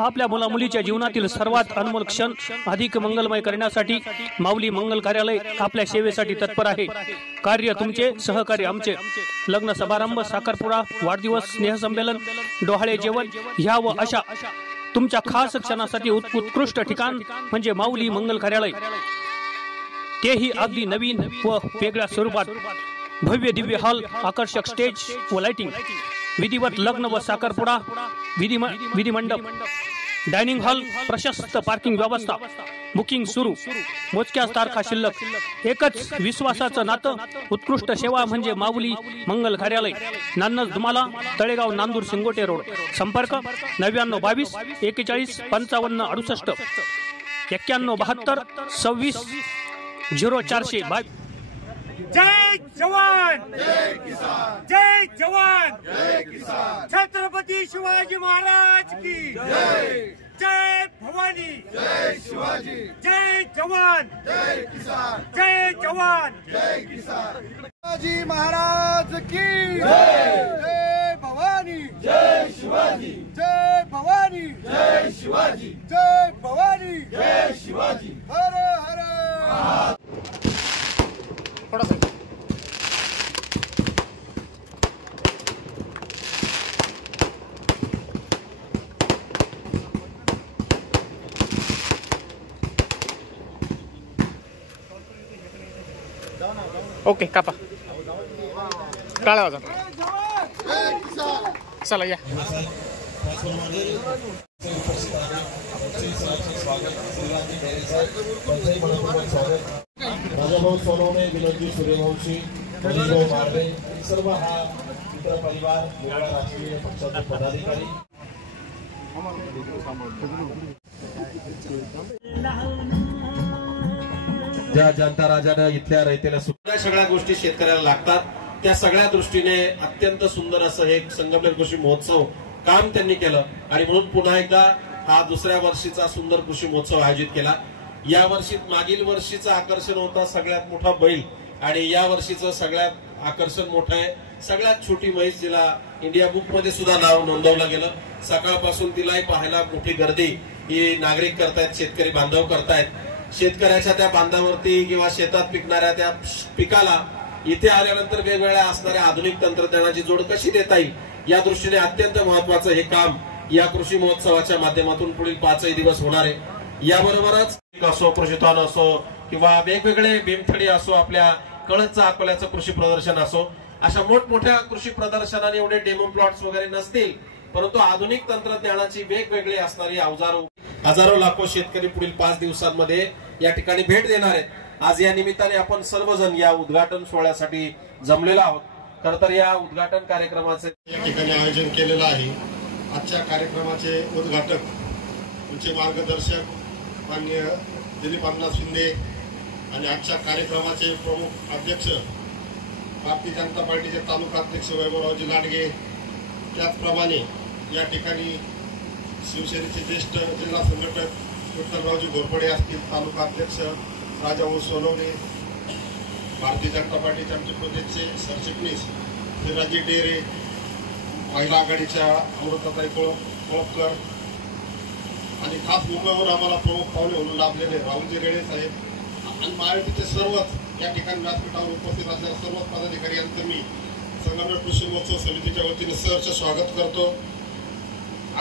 आपल्या मुलामुलीच्या जीवनातील सर्वात अनमोल क्षण अधिक मंगलमय करण्यासाठी माऊली मंगल कार्यालय आपल्या सेवेसाठी तत्पर आहे। कार्य तुमचे, सहकार्य आमचे। लग्न समारंभ, साखरपुडा, वाढदिवस, स्नेहसंमेलन, डोहाळे जेवण ह्या व अशा तुमच्या खास क्षणासाठी उत्कृष्ट ठिकाण म्हणजे माऊली मंगल कार्यालय, तेही अगदी नवीन व वेगळ्या स्वरूपात। भव्य दिव्य हॉल, आकर्षक स्टेज व लाइटिंग, विधिवत लग्न व साखरपुडा, विधी मंडप, डायनिंग हॉल, प्रशस्त पार्किंग व्यवस्था, बुकिंग सुरू, मोजक्याच तारखा शिल्लक, एकच विश्वासाचं नातं, उत्कृष्ट सेवा म्हणजे माऊली मंगल कार्यालय। नान्नज धुमाला, तळेगाव, नांदूर, सिंगोटे रोड। संपर्क 9922 41 55 68 91 72 26 0400। जय जवान जय किसान, जय जवान जय किसान, छत्रपती शिवाजी महाराज की जय, जय भवानी जय शिवाजी, जय जवान जय किसान, जय जवान जय किसान, शिवाजी महाराज की जय, जय भवानी जय शिवाजी, जय भवानी जय शिवाजी, जय भवानी जय शिवाजी, हर हर। थोड़ा सा ओके कापा, टाळा वाजा, चला या। राजाभाऊ सोनवणे, विनोदजी सूर्यवंशी, हरिभाऊ मारवे, सर्व हा मित्र परिवार, वेगळ्या राजकीय पक्षाचे पदाधिकारी, ज्या जनता राजानं इथल्या रयतेला सगळ्या गोष्टी शेतकऱ्याला लागतात, त्या सगळ्या दृष्टीने अत्यंत सुंदर असं हे संगमनेर कृषी महोत्सव काम त्यांनी केलं आणि म्हणून पुन्हा एकदा हा दुसऱ्या वर्षीचा सुंदर कृषी महोत्सव आयोजित केला। या वर्षी मागील वर्षीचं आकर्षण होता सगळ्यात मोठा बैल आणि या वर्षीचं सगळ्यात आकर्षण मोठं आहे सगळ्यात छोटी म्हैस, जिला इंडिया बुक मध्ये सुद्धा नाव नोंदवलं गेलं। सकाळपासून तिलाही पाहायला मोठी गर्दी ही नागरिक करतायत, शेतकरी बांधव करतायत। शेतकऱ्याच्या त्या बांधावरती किंवा शेतात पिकणाऱ्या त्या पिकाला इथे आल्यानंतर वेगवेगळ्या असणाऱ्या आधुनिक तंत्रज्ञानाची जोड कशी देता येईल या दृष्टीने अत्यंत महत्वाचं हे काम या कृषी महोत्सवाच्या माध्यमातून पुढील 5 दिवस होणार आहे। याबरोबरच असो, कृषीथॉन असो किंवा वेगवेगळे भीमथडी असो, आपल्या कळतचं अकोल्याचं कृषी प्रदर्शन असो, अशा मोठमोठ्या कृषी प्रदर्शनाने एवढे डेमो प्लॉट्स वगैरे नसतील, परंतु आधुनिक तंत्रज्ञानाची वेगवेगळी असणारी हजारो लाखो शेतकरी पुढील 5 दिवसांमध्ये या ठिकाणी भेट देणार आहेत। आज या निमित्ताने आपण सर्वजण या उद्घाटन सोहळ्यासाठी जमलेलो आहोत। खरं तर या उद्घाटन कार्यक्रमाचे या ठिकाणी आयोजन केलेलं आहे। आजच्या कार्यक्रमाचे उद्घाटक, तुमचे मार्गदर्शक माननीय दिलीप अण्णा शिंदे आणि आजच्या कार्यक्रमाचे प्रमुख अध्यक्ष भारतीय जनता पार्टीचे तालुका अध्यक्ष वैभवरावजी लांडगे, त्याचप्रमाणे या ठिकाणी शिवसेनेचे ज्येष्ठ जिल्हा संघटक विठ्ठलरावजी घोरपडे असतील, तालुका अध्यक्ष राजाभाऊ सोनवणे, भारतीय जनता पार्टीचे आमचे प्रदेशचे सरचिटणीस शिराजी डेरे, महिला आघाडीच्या अमृताताई कोळपकर आणि खास मुंबईवर आम्हाला प्रमुख पाहुणे म्हणून लाभलेले राहुलजी रेडे साहेब आणि महायुतीचे सर्वच या ठिकाणी व्यासपीठावर उपस्थित असलेल्या सर्वच पदाधिकारी यांचं मी संगमनेर कृषी महोत्सव समितीच्या वतीने सहर्ष स्वागत करतो।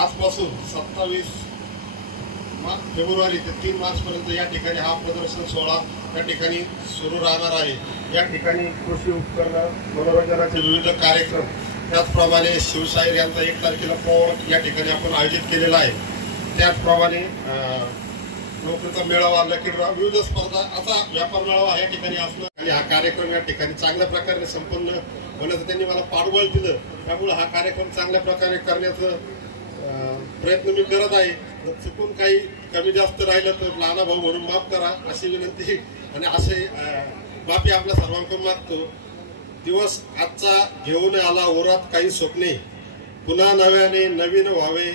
आजपासून 27 फेब्रुवारी ते 3 मार्च पर्यंत या ठिकाणी हा प्रदर्शन सोहळा या ठिकाणी सुरू राहणार आहे। या ठिकाणी कृषी उपकरण, मनोरंजनाचे विविध कार्यक्रम, त्याचप्रमाणे शिवशाहीर यांचा 1 तारखेला पोवाडा या ठिकाणी आपण आयोजित केलेला आहे। त्याचप्रमाणे नोकरीचा मेळावा, लकी ड्रॉ, विविध स्पर्धा, असा व्यापार मेळावा या ठिकाणी असणार आणि हा कार्यक्रम या ठिकाणी चांगल्या प्रकारे संपन्न होण्याचं त्यांनी मला पाठबळ दिलं। त्यामुळे हा कार्यक्रम चांगल्या प्रकारे करण्याचं प्रयत्न मी करत आहे। चुकून काही कमी जास्त राहिलं तर लहाना भाऊ म्हणून माफ करा अशी विनंती आणि असे माफी आपल्या सर्वांकडून मागतो। दिवस आजचा घेऊन आला ओरात काही स्वप्ने, पुन्हा नव्याने नवीन व्हावे,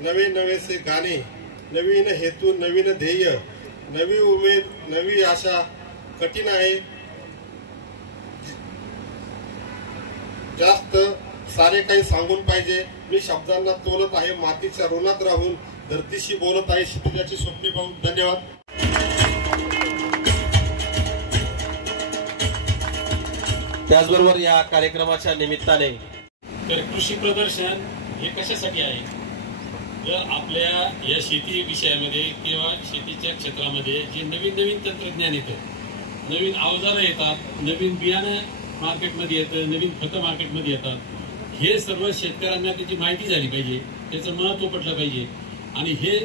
नवे नवेसे गाणे, नवीन हेतू, नवीन ध्येय, नवी उमेद, नवी आशा। कठीण आहे जास्त सारे काही सांगून पाहिजे, मी शब्दांना तोलत आहे, मातीच्या रोलात राहून धरतीशी बोलत आहे, क्षितिजाची स्वप्ने पाहून. धन्यवाद. त्याचबरोबर या कार्यक्रमाच्या निमित्ताने तर कृषी प्रदर्शन हे कशासाठी आहे? जर आपल्या या शेती विषयामध्ये किंवा शेतीच्या क्षेत्रामध्ये जे नवीन नवीन तंत्रज्ञान येतं, नवीन अवजारं येतात, नवीन बियाणं मार्केटमध्ये येतं, नवीन खतं मार्केटमध्ये येतात, हे सर्व शेतकऱ्यांना त्याची माहिती झाली पाहिजे, त्याचं महत्त्व पटलं पाहिजे. आणि हे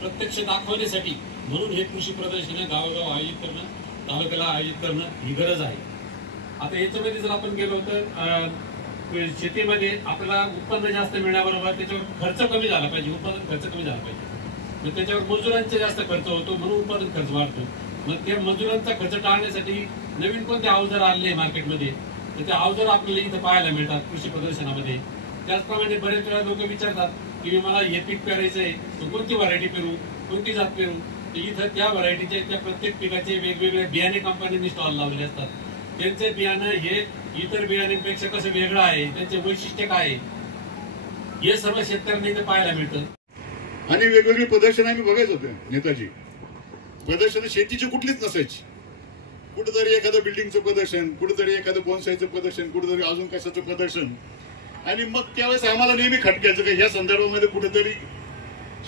प्रत्यक्ष दाखवण्यासाठी म्हणून हे कृषी प्रदर्शन गावोगाव आयोजित करणं, तालुक्याला आयोजित करणं ही गरज आहे. आता याच्यामध्ये जर आपण गेलो तर शेतीमध्ये आपल्याला उत्पन्न जास्त मिळण्याबरोबर त्याच्यावर खर्च कमी झाला पाहिजे, उत्पादन खर्च कमी झाला पाहिजे. मग त्याच्यावर मजुरांचा जास्त खर्च होतो म्हणून उत्पादन खर्च वाढतो. मग त्या मजुरांचा खर्च टाळण्यासाठी नवीन कोणते अवजार आले मार्केटमध्ये तर ते अवजार आपल्याला इथं पाहायला मिळतात कृषी प्रदर्शनामध्ये. त्याचप्रमाणे बरेच वेळा लोक विचारतात की मला हे पीक पेरायचं आहे, तर कोणती व्हरायटी पेरू, कोणती जात पेरू. तर इथं त्या व्हरायटीचे त्या प्रत्येक पिकाचे वेगवेगळे बियाणे कंपन्यांनी स्टॉल लावले असतात. त्यांचे बियाणं हे इतर बियाण्यांपेक्षा कसं वेगळं आहे, त्यांचे वैशिष्ट्य काय आहे, हे सर्व शेतकऱ्यांना इथे पाहायला मिळतं. आणि वेगवेगळी प्रदर्शन आम्ही बघायचं होतं. नेताजी प्रदर्शन शेतीची कुठलीच नसायची. कुठेतरी एखादं बिल्डिंगचं प्रदर्शन, कुठेतरी एखादं बोनसाईचं प्रदर्शन, कुठेतरी अजून कशाचं प्रदर्शन. आणि मग त्यावेळेस आम्हाला नेहमी खटकायचं की ह्या संदर्भामध्ये कुठेतरी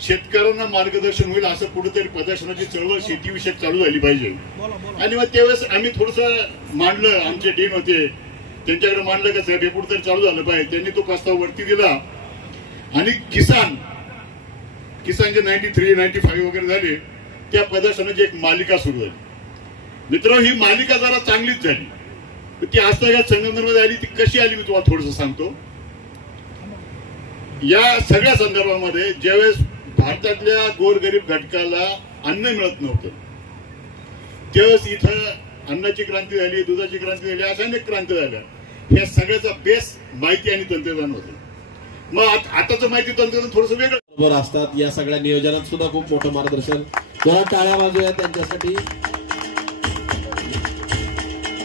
शेतकऱ्यांना मार्गदर्शन होईल असं कुठेतरी प्रदर्शनाची चळवळ शेतीविषयक चालू झाली पाहिजे. आणि मग त्यावेळेस आम्ही थोडंसं मांडलं, आमचे डीन होते त्यांच्याकडे मांडलं का साहेब हे कुठेतरी चालू झालं पाहिजे. त्यांनी तो प्रस्ताव वरती दिला आणि किसानचे 93, 95 वगैरे झाले. त्या प्रदर्शनाची एक मालिका सुरू झाली. मित्र ही मालिका जरा चांगलीच झाली. ती आजतागायत संगमनेरमध्ये आली. ती कशी आली मी तुम्हाला थोडंसं सांगतो. या सगळ्या संदर्भामध्ये ज्यावेळेस भारतातल्या गोरगरीब घटकाला अन्न मिळत नव्हतं त्यावेळेस इथं अन्नाची क्रांती झाली, दुधाची क्रांती झाली, अशा अनेक क्रांती झाल्या. या सगळ्याचा बेस माहिती आणि तंत्रज्ञान होतं. मग आताचं माहिती तंत्रज्ञान थोडंसं वेगळं बरोबर असतात. या सगळ्या नियोजनात सुद्धा खूप मोठं मार्गदर्शन. जरा टाळ्या वाजूया त्यांच्यासाठी.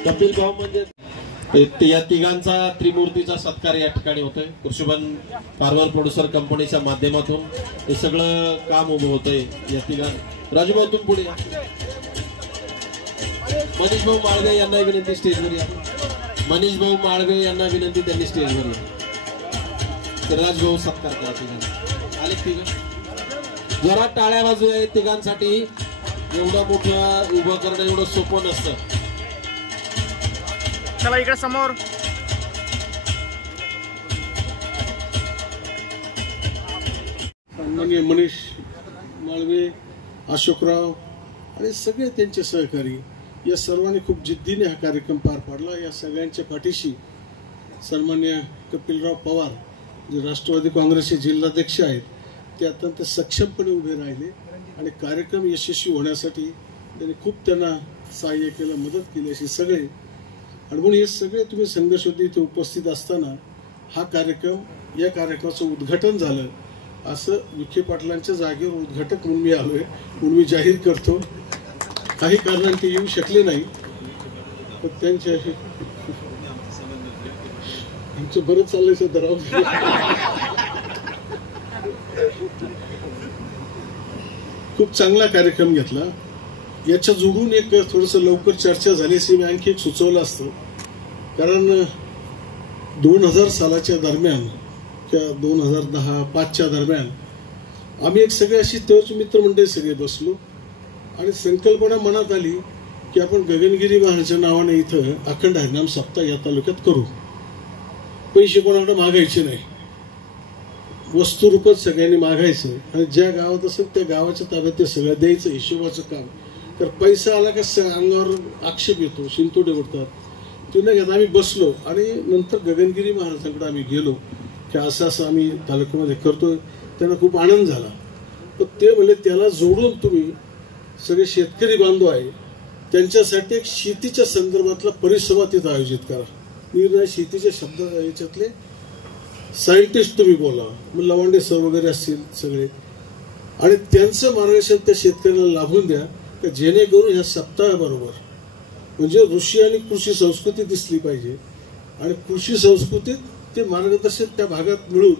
कपिल भाऊ म्हणजे या तिघांचा त्रिमूर्तीचा सत्कार या ठिकाणी होतोय. कृषीवन फार्मर प्रोड्युसर कंपनीच्या माध्यमातून हे सगळं काम उभं होतंय. या तिघां राजूभाऊ तुम पुढे या. मनीष भाऊ माळवे यांना विनंती स्टेजवर या. मनीष भाऊ माळवे यांना विनंती त्यांनी स्टेजवर या. राजभाऊ सत्कार करा तिघांना. आले तिघ जरा टाळ्या वाजूया तिघांसाठी. एवढं मोठं उभं करणं एवढं सोपं नसतं. चला इकडे समोर. सन्माननीय मनीष माळवे, अशोकराव आणि सगळे त्यांचे सहकारी या सर्वांनी खूप जिद्दीने हा कार्यक्रम पार पाडला. या सगळ्यांच्या पाठीशी सन्माननीय कपिलराव पवार जे राष्ट्रवादी काँग्रेसचे जिल्हाध्यक्ष आहेत ते अत्यंत सक्षमपणे उभे राहिले आणि कार्यक्रम यशस्वी होण्यासाठी त्यांनी खूप त्यांना सहाय्य केलं, मदत केली. अशी सगळे आणि म्हणून हे सगळे तुम्ही संघर्षवती इथे उपस्थित असताना हा कार्यक्रम या कार्यक्रमाचं उद्घाटन झालं असं विखे पाटलांच्या जागेवर उद्घाटक म्हणून मी आलोय म्हणून मी जाहीर करतो. काही कारणाने ते येऊ शकले नाही पण त्यांच्या आमचं बरं चाललंय सध्या. खूप चांगला कार्यक्रम घेतला. याच्या जोडून एक थोडंसं लवकर चर्चा झाली असे मी आणखी एक सुचवलं असतं. कारण 2000 सालाच्या दरम्यान किंवा 2010-5च्या दरम्यान आम्ही एक सगळे अशी तेव्हाची मित्रमंडळी सगळे बसलो आणि संकल्पना मनात आली की आपण गगनगिरी महाराजांच्या नावाने इथं अखंड हरिनाम सप्ताह या तालुक्यात करू. पैसे कोणाकडे मागायचे नाही, वस्तुरूपच सगळ्यांनी मागायचं आणि ज्या गावात असेल त्या गावाच्या ताब्यात ते सगळं द्यायचं हिशोबाचं काम. तर पैसा आला का अंगावर आक्षेप येतो, शिंतोडे उडतात. ते न घेता आम्ही बसलो आणि नंतर गगनगिरी महाराजांकडे आम्ही गेलो की असं असं आम्ही तालुक्यामध्ये करतोय. त्यांना खूप आनंद झाला. पण ते म्हणले त्याला जोडून तुम्ही सगळे शेतकरी बांधव आहे त्यांच्यासाठी एक शेतीच्या संदर्भातला परिसंवाद तिथं आयोजित करा. निर्णय शेतीच्या शब्द याच्यातले सायंटिस्ट तुम्ही बोला. मग लवांडे सर वगैरे असतील सगळे आणि त्यांचं मार्गदर्शन त्या शेतकऱ्यांना लाभून द्या की जेणेकरून ह्या सप्ताहाबरोबर म्हणजे ऋषी आणि कृषी संस्कृती दिसली पाहिजे आणि कृषी संस्कृतीत ते मार्गदर्शन त्या भागात मिळून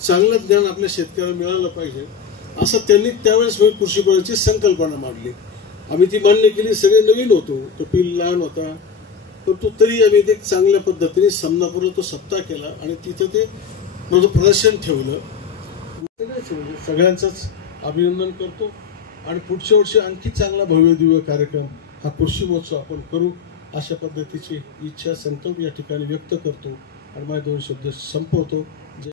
चांगलं ज्ञान आपल्या शेतकऱ्याला मिळालं पाहिजे असं त्यांनी त्यावेळेस कृषी भवनाची संकल्पना मांडली. आम्ही ती मान्य केली. सगळे नवीन होतो, तो पिल लहान होता, परंतु तरी आम्ही ते चांगल्या पद्धतीने समनापूर्व तो सप्ताह केला आणि तिथं ते माझं प्रदर्शन ठेवलं. सगळ्यांचंच अभिनंदन करतो आणि पुढच्या वर्षी आणखी चांगला भव्य दिव्य कार्यक्रम हा कृषी महोत्सव आपण करू अशा पद्धतीची इच्छा संकल्प या ठिकाणी व्यक्त करतो आणि माझे 2 शब्द संपवतो.